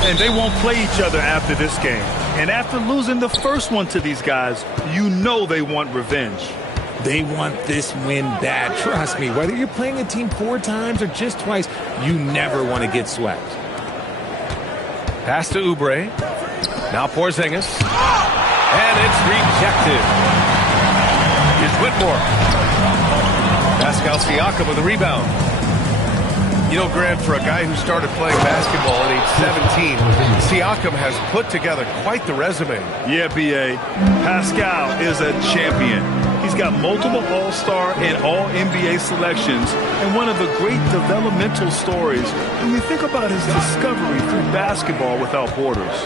And they won't play each other after this game. And after losing the first one to these guys, you know they want revenge. They want this win bad. Trust me, whether you're playing a team 4 times or just twice, you never want to get swept. Pass to Oubre. Now Porzingis. And it's rejected. Here's Whitmore. Pascal Siakam with the rebound. You know, Grant, for a guy who started playing basketball at age 17, Siakam has put together quite the resume. Yeah, B.A. Pascal is a champion. He's got multiple All-Star and All-NBA selections, and one of the great developmental stories when you think about his discovery through basketball without borders.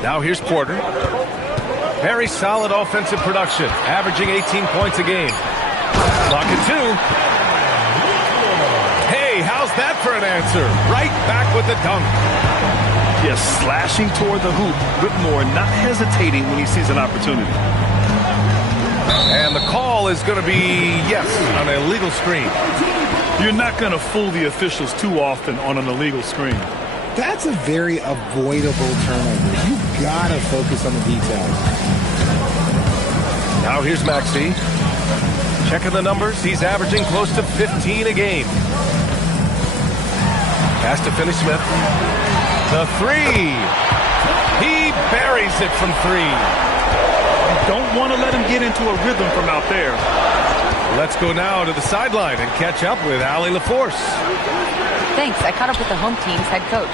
Now here's Porter. Very solid offensive production, averaging 18 points a game. Clock at 2. Hey, how's that for an answer? Right back with the dunk. Yes, slashing toward the hoop. Whitmore not hesitating when he sees an opportunity. And the call is going to be, yes, on an illegal screen. You're not going to fool the officials too often on an illegal screen. That's a very avoidable turnover. You've got to focus on the details. Now here's Maxey. Checking the numbers. He's averaging close to 15 a game. Pass to Finney-Smith. The 3. He buries it from 3. Don't want to let him get into a rhythm from out there. Let's go now to the sideline and catch up with Allie LaForce. Thanks. I caught up with the home team's head coach.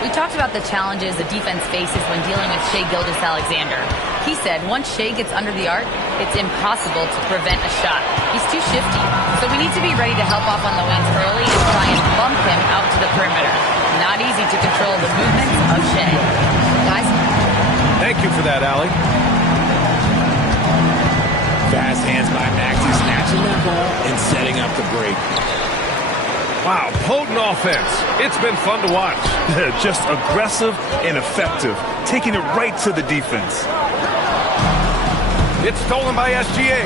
We talked about the challenges the defense faces when dealing with Shai Gilgeous-Alexander. He said once Shai gets under the arc, it's impossible to prevent a shot. He's too shifty, so we need to be ready to help off on the wings early and try and bump him out to the perimeter. Not easy to control the movements of Shai. Guys? Thank you for that, Allie. Fast hands by Maxey, snatching that ball and setting up the break. Wow, potent offense. It's been fun to watch. Just aggressive and effective, taking it right to the defense. It's stolen by SGA.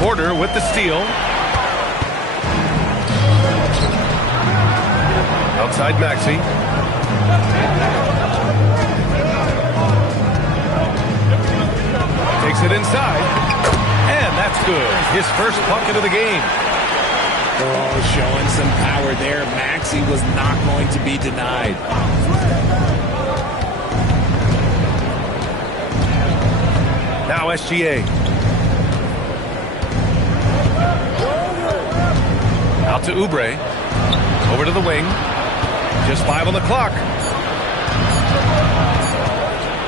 Porter with the steal. Outside Maxey. Takes it inside. And that's good. His first bucket of the game. Oh, showing some power there. Maxey was not going to be denied. Now SGA. Out to Oubre. Over to the wing. Just 5 on the clock.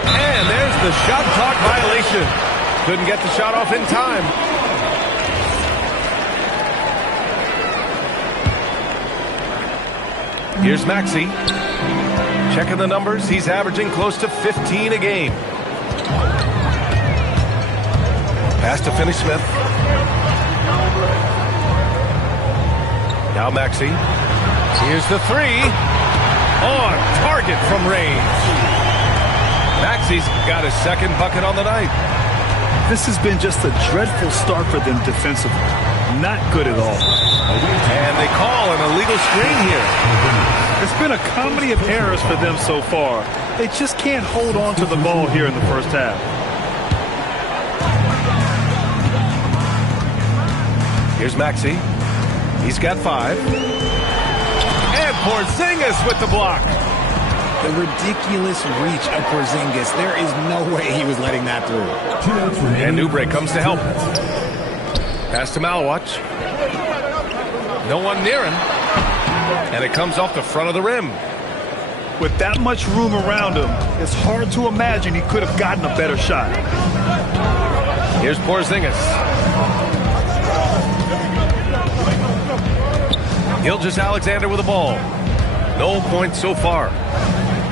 And there's the shot clock violation. Couldn't get the shot off in time. Here's Maxey. Checking the numbers. He's averaging close to 15 a game. Pass to Finney-Smith. Now Maxey. Here's the 3. On target from range. Maxey's got his second bucket on the night. This has been just a dreadful start for them defensively. Not good at all. And they call an illegal screen here. It's been a comedy of errors for them so far. They just can't hold on to the ball here in the first half. Here's Maxey. He's got 5. And Porzingis with the block. The ridiculous reach of Porzingis. There is no way he was letting that through. And Oubre comes to help. Pass to Malawach. No one near him. And it comes off the front of the rim. With that much room around him, it's hard to imagine he could have gotten a better shot. Here's Porzingis. Gilgeous-Alexander with the ball. No points so far.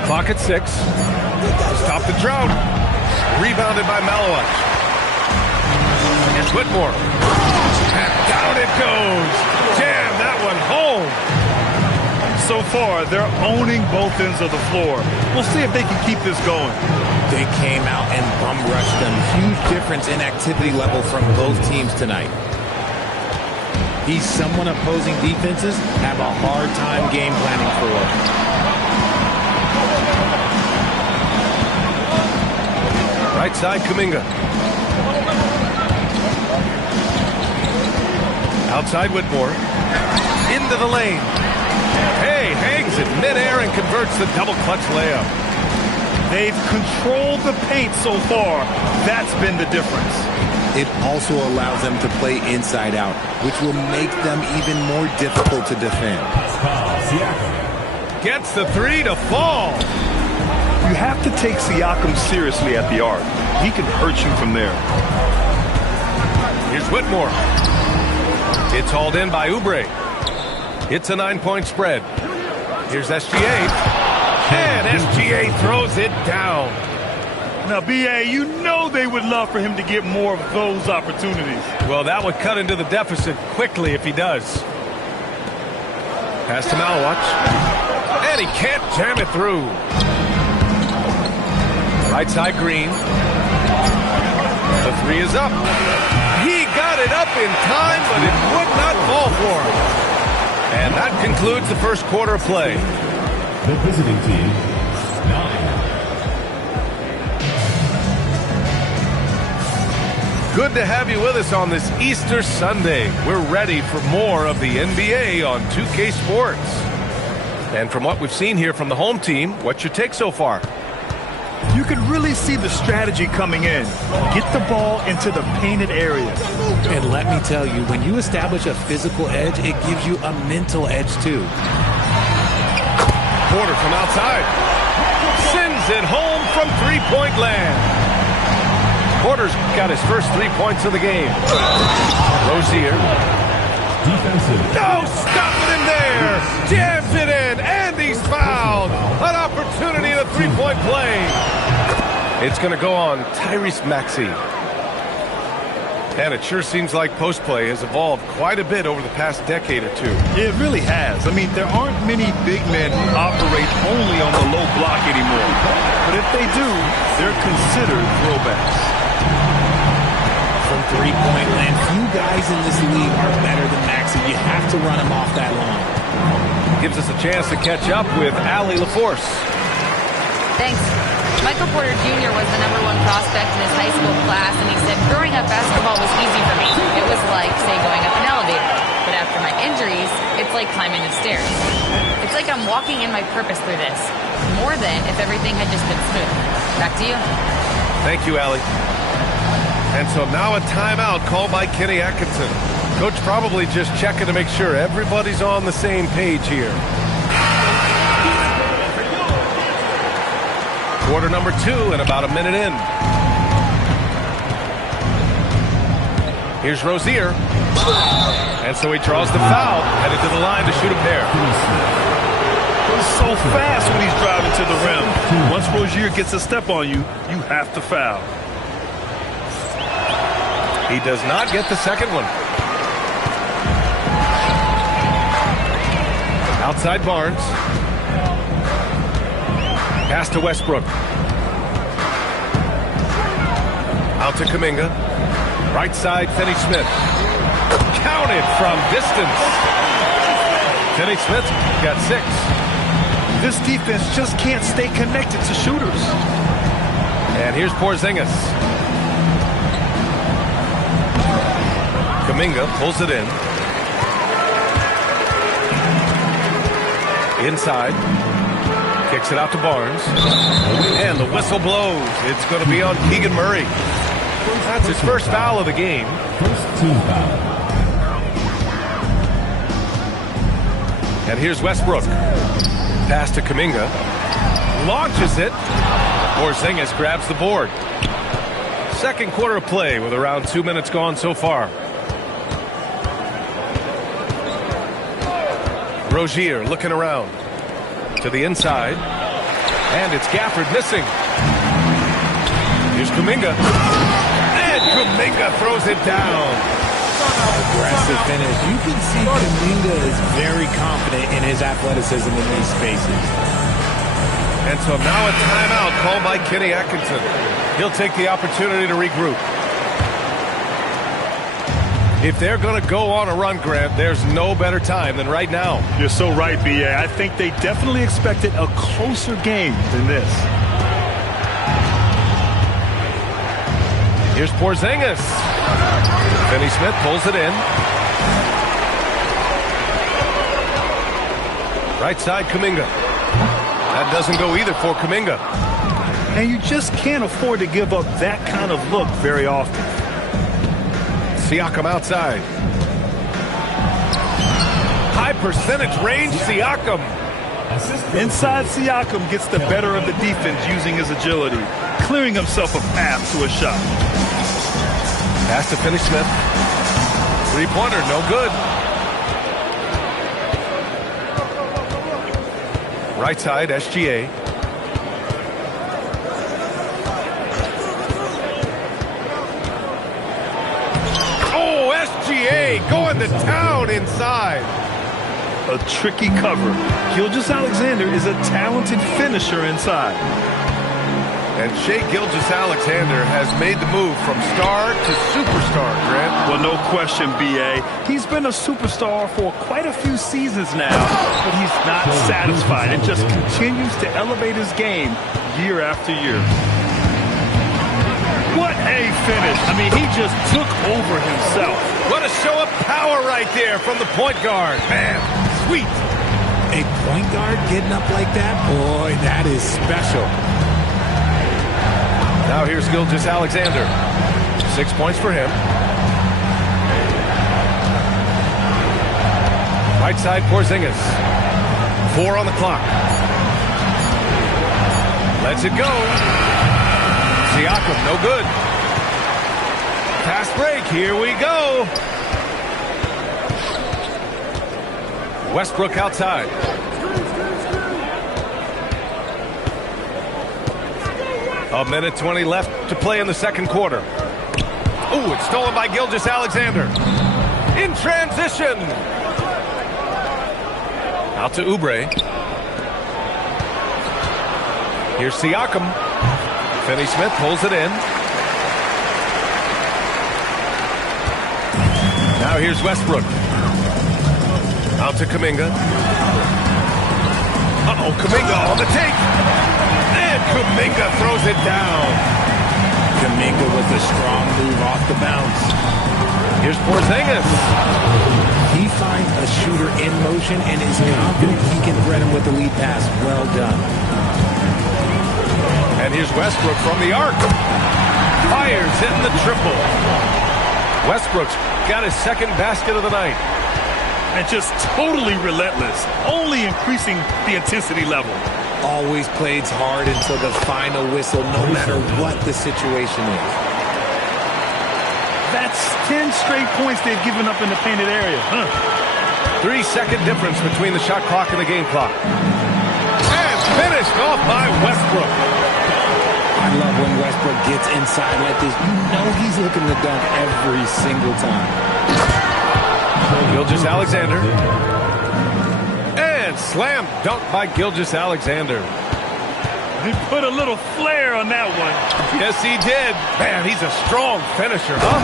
Clock at 6. Stop the drought. Rebounded by Malawach. Here's Whitmore. And down it goes. Jam that one home. So far, they're owning both ends of the floor. We'll see if they can keep this going. They came out and bum rushed them. Huge difference in activity level from both teams tonight. He's someone opposing defenses have a hard time game planning for. Right side, Kuminga. Outside, Whitmore. Into the lane. Hey, hangs it midair and converts the double clutch layup. They've controlled the paint so far. That's been the difference. It also allows them to play inside out, which will make them even more difficult to defend. Gets the three to fall. You have to take Siakam seriously at the arc. He can hurt you from there. Here's Whitmore. It's hauled in by Oubre. It's a 9-point spread. Here's SGA. And SGA throws it down. Now, B.A., you know they would love for him to get more of those opportunities. Well, that would cut into the deficit quickly if he does. Pass to Malawach. And he can't jam it through. Right side, Green. The three is up. He got it up in time, but it would not fall for him. And that concludes the first quarter of play. The visiting team, 9. Good to have you with us on this Easter Sunday. We're ready for more of the NBA on 2K Sports. And from what we've seen here from the home team, what's your take so far? You can really see the strategy coming in. Get the ball into the painted areas. And let me tell you, when you establish a physical edge, it gives you a mental edge too. Porter from outside. Sends it home from three-point land. Porter's got his first 3 points of the game. Rozier. Defensive. No, stopping him there. Jams it in, and he's fouled. An opportunity in a three-point play. It's going to go on Tyrese Maxey. And it sure seems like post play has evolved quite a bit over the past decade or two. It really has. I mean, there aren't many big men who operate only on the low block anymore. But if they do, they're considered throwbacks. From three-point land, few guys in this league are better than Maxey. You have to run him off that line. Gives us a chance to catch up with Allie LaForce. Thanks. Michael Porter Jr. was the #1 prospect in his high school class, and he said, growing up, basketball was easy for me. It was like, say, going up an elevator. But after my injuries, it's like climbing the stairs. It's like I'm walking in my purpose through this, more than if everything had just been smooth. Back to you. Thank you, Allie. And so now a timeout called by Kenny Atkinson. Coach probably just checking to make sure everybody's on the same page here. Quarter number 2 and about a minute in. Here's Rozier. And so he draws the foul, headed to the line to shoot a pair. He's so fast when he's driving to the rim. Once Rozier gets a step on you, you have to foul. He does not get the second one. Outside Barnes. Pass to Westbrook. Out to Kuminga. Right side, Finney-Smith. Counted from distance. Finney-Smith got 6. This defense just can't stay connected to shooters. And here's Porzingis. Kuminga pulls it in. Inside. Kicks it out to Barnes. And the whistle blows. It's going to be on Keegan Murray. That's his first foul of the game. First team foul. And here's Westbrook. Pass to Kuminga. Launches it. Porzingis grabs the board. Second quarter of play with around 2 minutes gone so far. Rozier looking around to the inside, and it's Gafford missing. Here's Kuminga, and Kuminga throws it down. Aggressive finish. You can see Kuminga is very confident in his athleticism in these spaces. And so now a timeout called by Kenny Atkinson. He'll take the opportunity to regroup. If they're going to go on a run, Grant, there's no better time than right now. You're so right, B.A. I think they definitely expected a closer game than this. Here's Porzingis. Finney Smith pulls it in. Right side, Kuminga. That doesn't go either for Kuminga. And you just can't afford to give up that kind of look very often. Siakam outside. High percentage range, Siakam. Inside, Siakam gets the better of the defense using his agility, clearing himself a path to a shot. Pass to Finney Smith. Three-pointer, no good. Right side, SGA. Oh, SGA going to town inside. A tricky cover. Gilgeous-Alexander is a talented finisher inside. And Shai Gilgeous-Alexander has made the move from star to superstar, Grant. Well, no question, B.A. He's been a superstar for quite a few seasons now, but he's not satisfied and just continues to elevate his game year after year. What a finish. I mean, he just took over himself. What a show of power right there from the point guard. Man, sweet. A point guard getting up like that? Boy, that is special. Now here's Gilgeous-Alexander. 6 points for him. Right side, Porzingis. 4 on the clock. Lets it go. Siakam, no good. Fast break, here we go. Westbrook outside. A minute 20 left to play in the second quarter. Ooh, it's stolen by Gilgeous-Alexander. In transition. Out to Oubre. Here's Siakam. Finney Smith pulls it in. Now here's Westbrook. Out to Kuminga. Uh-oh, Kuminga on the take. And Kuminga throws it down. Kuminga with a strong move off the bounce. Here's Porzingis. He finds a shooter in motion and is confident he can thread him with the lead pass. Well done. And here's Westbrook from the arc. Fires in the triple. Westbrook's got his second basket of the night. And just totally relentless, only increasing the intensity level. Always plays hard until the final whistle, no matter what the situation is. That's 10 straight points they've given up in the painted area. 3-second difference between the shot clock and the game clock. And finished off by Westbrook. I love when Westbrook gets inside like this. You know he's looking to dunk every single time. Gilgeous-Alexander. And slam dunk by Gilgeous-Alexander. He put a little flair on that one. Yes, he did. Man, he's a strong finisher, huh?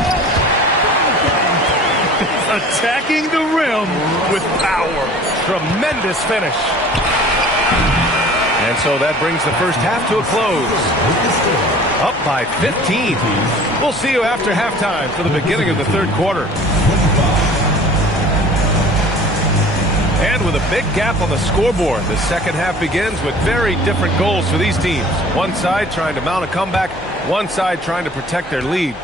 Attacking the rim with power. Tremendous finish. And so that brings the first half to a close. Up by 15. We'll see you after halftime for the beginning of the third quarter. And with a big gap on the scoreboard, the second half begins with very different goals for these teams. One side trying to mount a comeback, one side trying to protect their lead.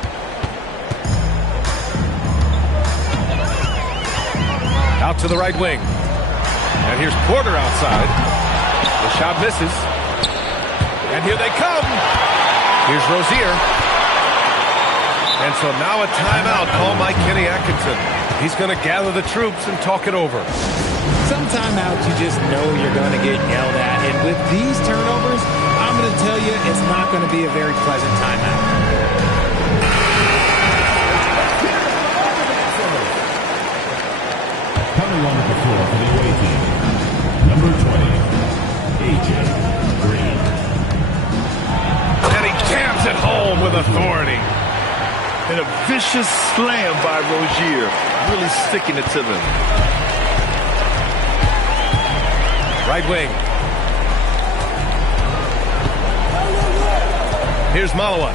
Out to the right wing. And here's Porter outside. The shot misses. And here they come. Here's Rozier. And so now a timeout called by Kenny Atkinson. He's going to gather the troops and talk it over. Some timeouts you just know you're going to get yelled at. And with these turnovers, I'm going to tell you it's not going to be a very pleasant timeout. Coming on the floor for the away team, number 20, AJ Green. And he jams it home with authority. And a vicious slam by Rozier, really sticking it to them. Right wing. Here's Malawach,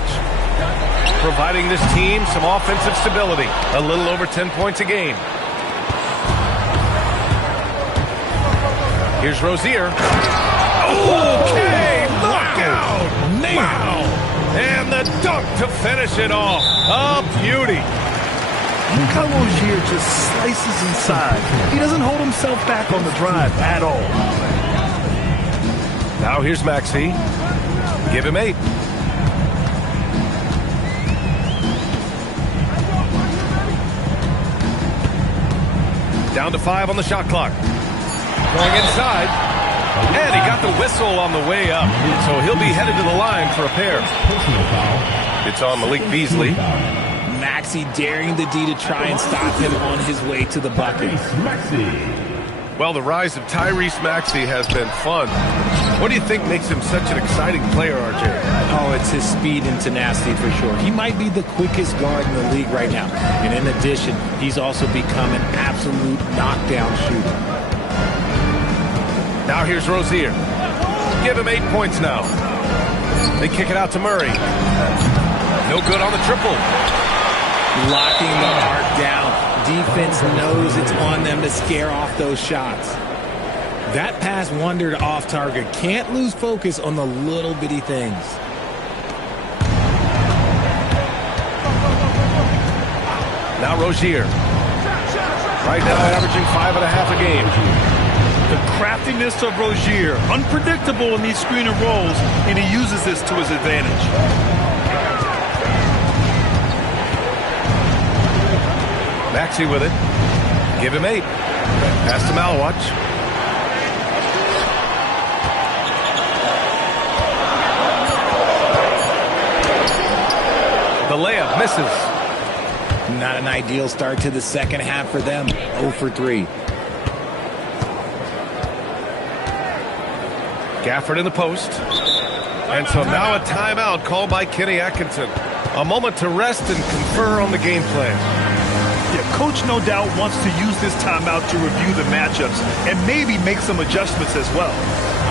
providing this team some offensive stability. A little over 10 points a game. Here's Rozier. Okay, knockout! Wow! And the dunk to finish it off. A beauty. Look how Rozier just slices inside. He doesn't hold himself back on the drive at all. Now here's Maxey. Give him 8. Down to 5 on the shot clock. Going inside. And he got the whistle on the way up. So he'll be headed to the line for a pair. It's on Malik Beasley. Maxey daring the D to try and stop him on his way to the bucket. Well, the rise of Tyrese Maxey has been fun. What do you think makes him such an exciting player, RJ? Oh, it's his speed and tenacity for sure. He might be the quickest guard in the league right now. And in addition, he's also become an absolute knockdown shooter. Now here's Rozier. Give him 8 points now. They kick it out to Murray. No good on the triple. Locking the arc down. Defense knows it's on them to scare off those shots. That pass wandered off target. Can't lose focus on the little bitty things. Now Rozier. Right now averaging 5.5 a game. The craftiness of Rozier, unpredictable in these screen and rolls, and he uses this to his advantage. Maxey with it. Give him 8. Pass to Malawach. The layup misses. Not an ideal start to the second half for them. 0 for 3. Gafford in the post. And so now a timeout called by Kenny Atkinson. A moment to rest and confer on the game plan. Yeah, Coach no doubt wants to use this timeout to review the matchups and maybe make some adjustments as well.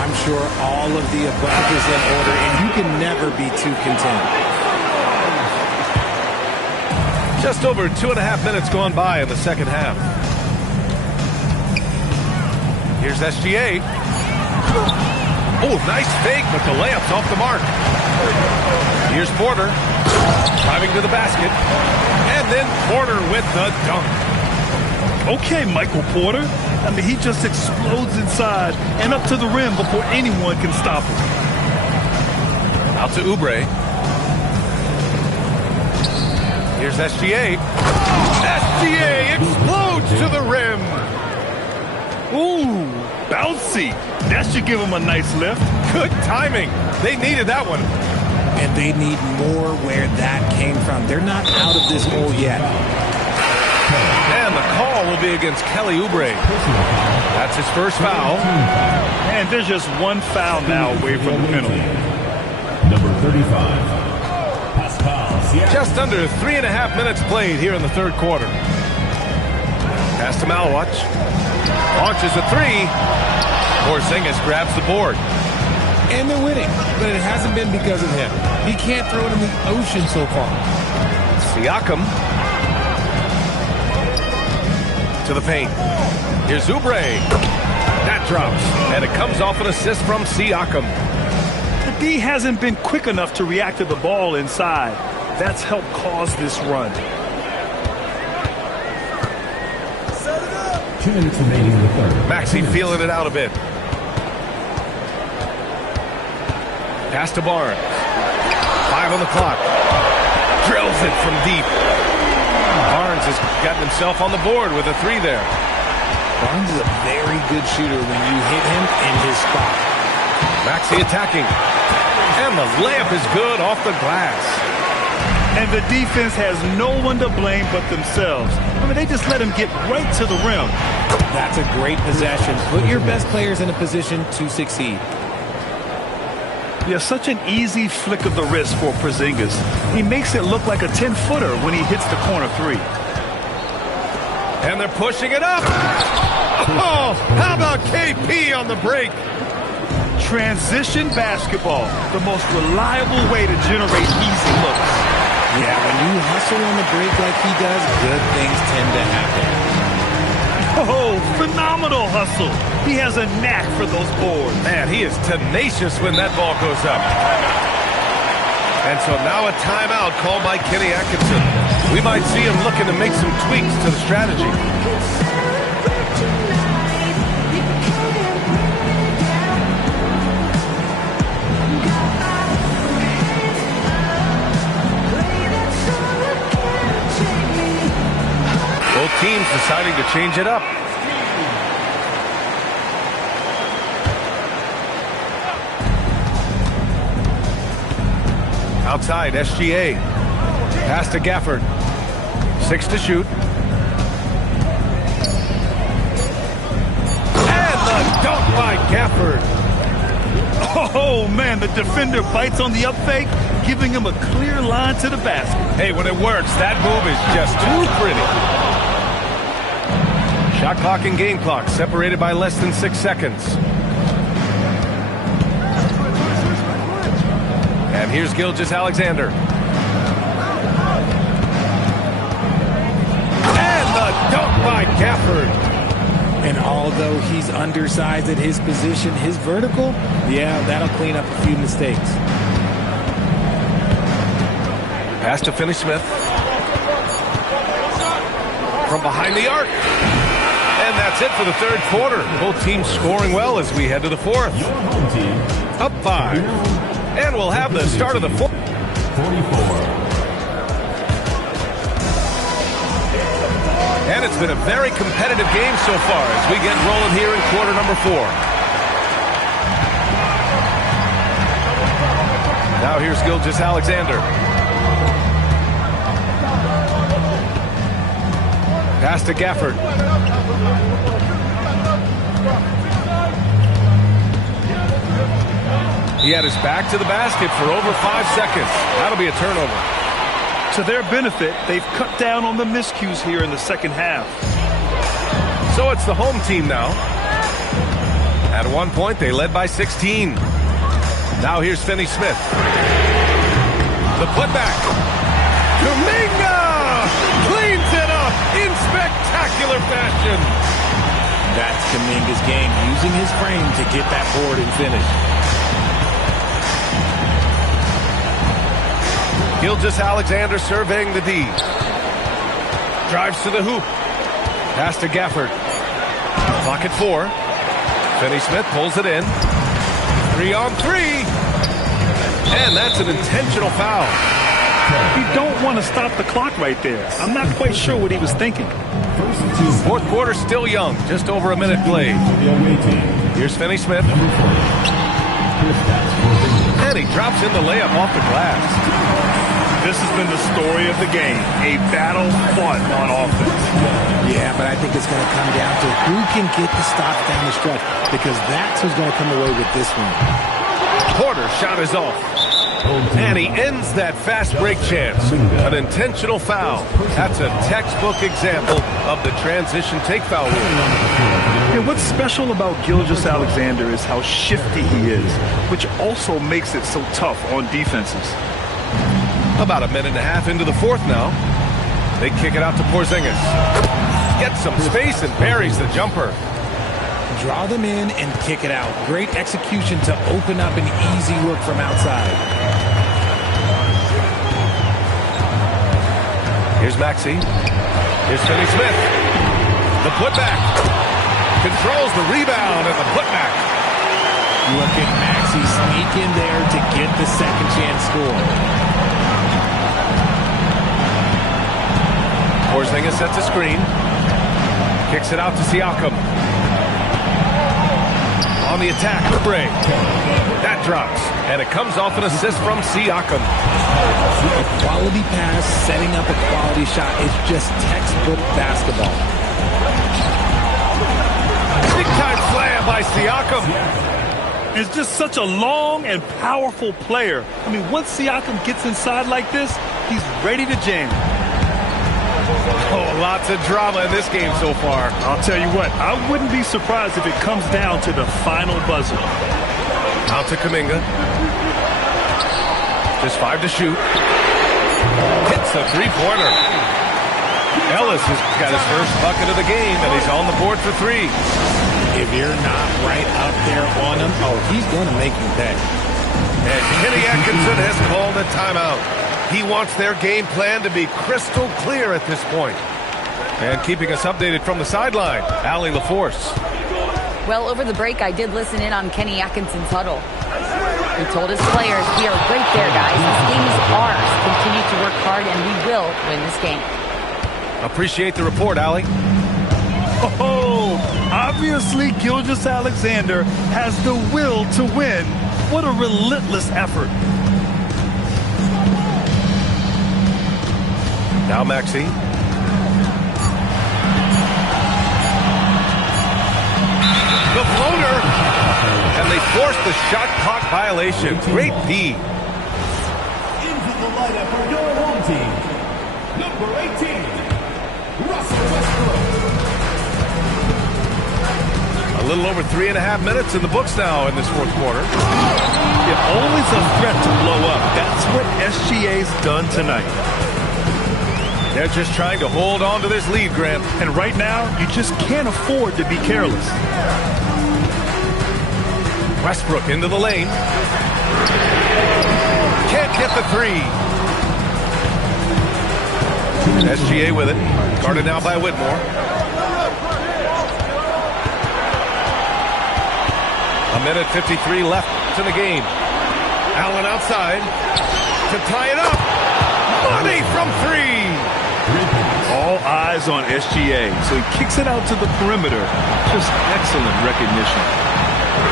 I'm sure all of the above is in order, and you can never be too content. Just over 2.5 minutes gone by in the second half. Here's SGA. Oh, nice fake, but the layup's off the mark. Here's Porter. Driving to the basket. And then Porter with the dunk. Okay, Michael Porter. I mean, he just explodes inside and up to the rim before anyone can stop him. Out to Oubre. Here's SGA. SGA explodes to the rim. Ooh, bouncy. That should give him a nice lift. Good timing. They needed that one. And they need more where that came from. They're not out of this hole yet. And the call will be against Kelly Oubre. That's his first foul. And there's just one foul now away from the penalty. Number 35, Pascal Siakam. Just under 3.5 minutes played here in the third quarter. Pass to Malawach. Launches a 3. Porzingis grabs the board. And they're winning, but it hasn't been because of him. He can't throw it in the ocean so far. Siakam. To the paint. Here's Oubre. That drops. And it comes off an assist from Siakam. The D hasn't been quick enough to react to the ball inside. That's helped cause this run. 2 minutes remaining in the third. Maxey feeling it out a bit. Pass to Barnes. 5 on the clock. Drills it from deep. Barnes has gotten himself on the board with a 3 there. Barnes is a very good shooter when you hit him in his spot. Maxey attacking. And the layup is good off the glass. And the defense has no one to blame but themselves. I mean, they just let him get right to the rim. That's a great possession. Put your best players in a position to succeed. Yeah, such an easy flick of the wrist for Porzingis. He makes it look like a 10-footer when he hits the corner three. And they're pushing it up. Oh, how about KP on the break? Transition basketball, the most reliable way to generate easy looks. Yeah, when you hustle on the break like he does, good things tend to happen. Oh, phenomenal hustle. He has a knack for those boards. Man, he is tenacious when that ball goes up. And so now a timeout called by Kenny Atkinson. We might see him looking to make some tweaks to the strategy. Both teams deciding to change it up. Outside, SGA. Pass to Gafford. 6 to shoot. And the dunk by Gafford. Oh, man, the defender bites on the up fake, giving him a clear line to the basket. Hey, when it works, that move is just too pretty. Shot clock and game clock separated by less than 6 seconds. And here's Gilgeous-Alexander. And the dunk by Gafford. And although he's undersized at his position, his vertical, yeah, that'll clean up a few mistakes. Pass to Finney-Smith. From behind the arc. And that's it for the third quarter. Both teams scoring well as we head to the fourth. Your home team, Up 5. And we'll have the start of the fourth. 44. And it's been a very competitive game so far as we get rolling here in quarter number 4. Now here's Gilgeous-Alexander. Pass to Gafford. He had his back to the basket for over 5 seconds. That'll be a turnover. To their benefit, they've cut down on the miscues here in the second half. So it's the home team now. At one point, they led by 16. Now here's Finney-Smith. The putback. Kuminga cleans it up in spectacular fashion. That's Kuminga's game, using his frame to get that board and finish. Gilgeous-Alexander surveying the D. Drives to the hoop. Pass to Gafford. Clock at 4. Finney-Smith pulls it in. 3 on 3. And that's an intentional foul. You don't want to stop the clock right there. I'm not quite sure what he was thinking. Fourth quarter still young. Just over a minute played. Here's Finney-Smith. And he drops in the layup off the glass. This has been the story of the game. A battle fought on offense. Yeah, but I think it's going to come down to who can get the stops down the stretch, because that's who's going to come away with this one. Porter's shot is off. And he ends that fast break chance. An intentional foul. That's a textbook example of the transition take foul rule. And what's special about Gilgeous-Alexander is how shifty he is, which also makes it so tough on defenses. About a minute and a half into the fourth now. They kick it out to Porzingis. Gets some space and buries the jumper. Draw them in and kick it out. Great execution to open up an easy look from outside. Here's Maxey. Here's Finney-Smith. The putback. Controls the rebound and the putback. Look at Maxey sneak in there to get the second chance score. Porzingis sets a screen. Kicks it out to Siakam. On the attack, break. That drops, and it comes off an assist from Siakam. A quality pass, setting up a quality shot. It's just textbook basketball. Big time slam by Siakam. It's just such a long and powerful player. I mean, once Siakam gets inside like this, he's ready to jam. Oh, lots of drama in this game so far. I'll tell you what, I wouldn't be surprised if it comes down to the final buzzer. Out to Kuminga. Just 5 to shoot. Hits a three-pointer. Ellis has got his first bucket of the game, and he's on the board for 3. If you're not right up there on him, oh, he's going to make you pay. And Kenny Atkinson has called a timeout. He wants their game plan to be crystal clear at this point. And keeping us updated from the sideline, Allie LaForce. Well, over the break, I did listen in on Kenny Atkinson's huddle. He told his players, we are right there, guys. This game is ours. Continue to work hard, and we will win this game. Appreciate the report, Allie. Oh, obviously Gilgeous-Alexander has the will to win. What a relentless effort. Now Maxey. The floater. And they force the shot clock violation. Great D. Into the lineup for your home team, number 18, Russell Westbrook. A little over 3.5 minutes in the books now in this fourth quarter. Yeah, always a threat to blow up. That's what SGA's done tonight. They're just trying to hold on to this lead, Grant. And right now, you just can't afford to be careless. Westbrook into the lane. Can't get the 3. SGA with it. Guarded now by Whitmore. A minute 53 left in the game. Allen outside to tie it up. Money from 3. All eyes on SGA, so he kicks it out to the perimeter. Just excellent recognition.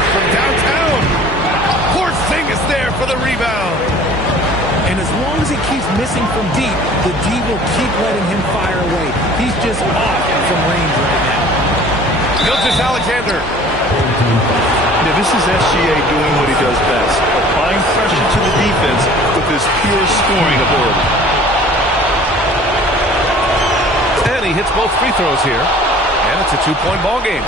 From downtown, Porzingis there for the rebound. And as long as he keeps missing from deep, the D will keep letting him fire away. He's just off from range right now. Gilgeous-Alexander. Yeah, this is SGA doing what he does best, applying pressure to the defense with his pure scoring ability. And he hits both free throws here. And it's a 2-point ball game.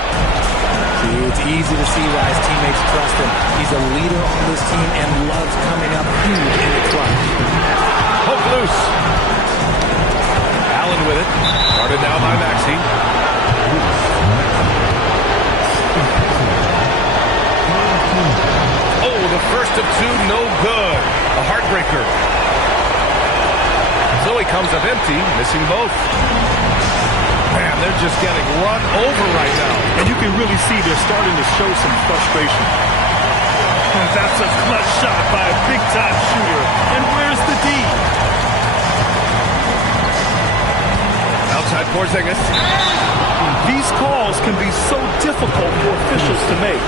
See, it's easy to see why his teammates trust him. He's a leader on this team and loves coming up huge in the clutch. Hook loose. Allen with it. Guarded now by Maxey. Oh, the first of 2, no good. A heartbreaker. So he comes up empty, missing both. Man, they're just getting run over right now. And you can really see they're starting to show some frustration. And that's a clutch shot by a big-time shooter. And where's the D? Outside Porzingis. These calls can be so difficult for officials to make.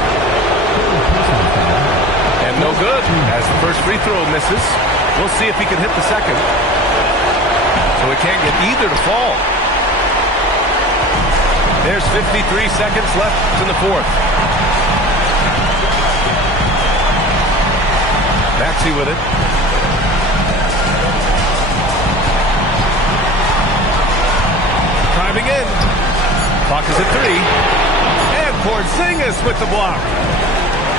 And no good as the first free throw misses. We'll see if he can hit the second. So he can't get either to fall. There's 53 seconds left in the fourth. Maxey with it. Driving in. Clock is at 3. And Porzingis with the block.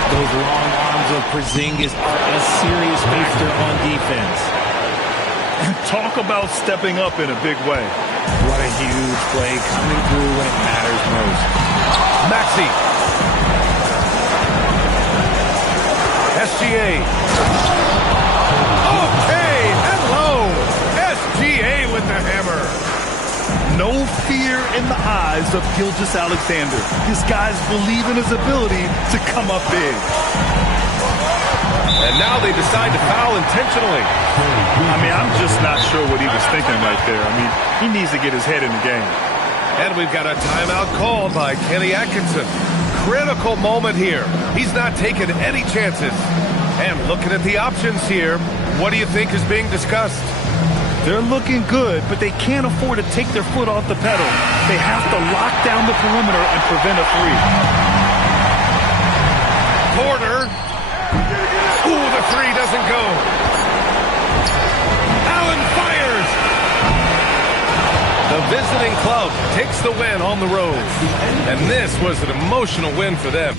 Those long arms of Porzingis are a serious factor on defense. Talk about stepping up in a big way. What a huge play coming through when it matters most. Maxey. SGA. Okay, hello. SGA with the hammer. No fear in the eyes of Gilgeous-Alexander. His guys believe in his ability to come up big. And now they decide to foul intentionally. I mean, I'm just not sure what he was thinking right there. I mean, he needs to get his head in the game. And we've got a timeout called by Kenny Atkinson. Critical moment here. He's not taking any chances. And looking at the options here, what do you think is being discussed? They're looking good, but they can't afford to take their foot off the pedal. They have to lock down the perimeter and prevent a 3. Porter. Ooh, the three doesn't go. Allen fires. The visiting club takes the win on the road. And this was an emotional win for them.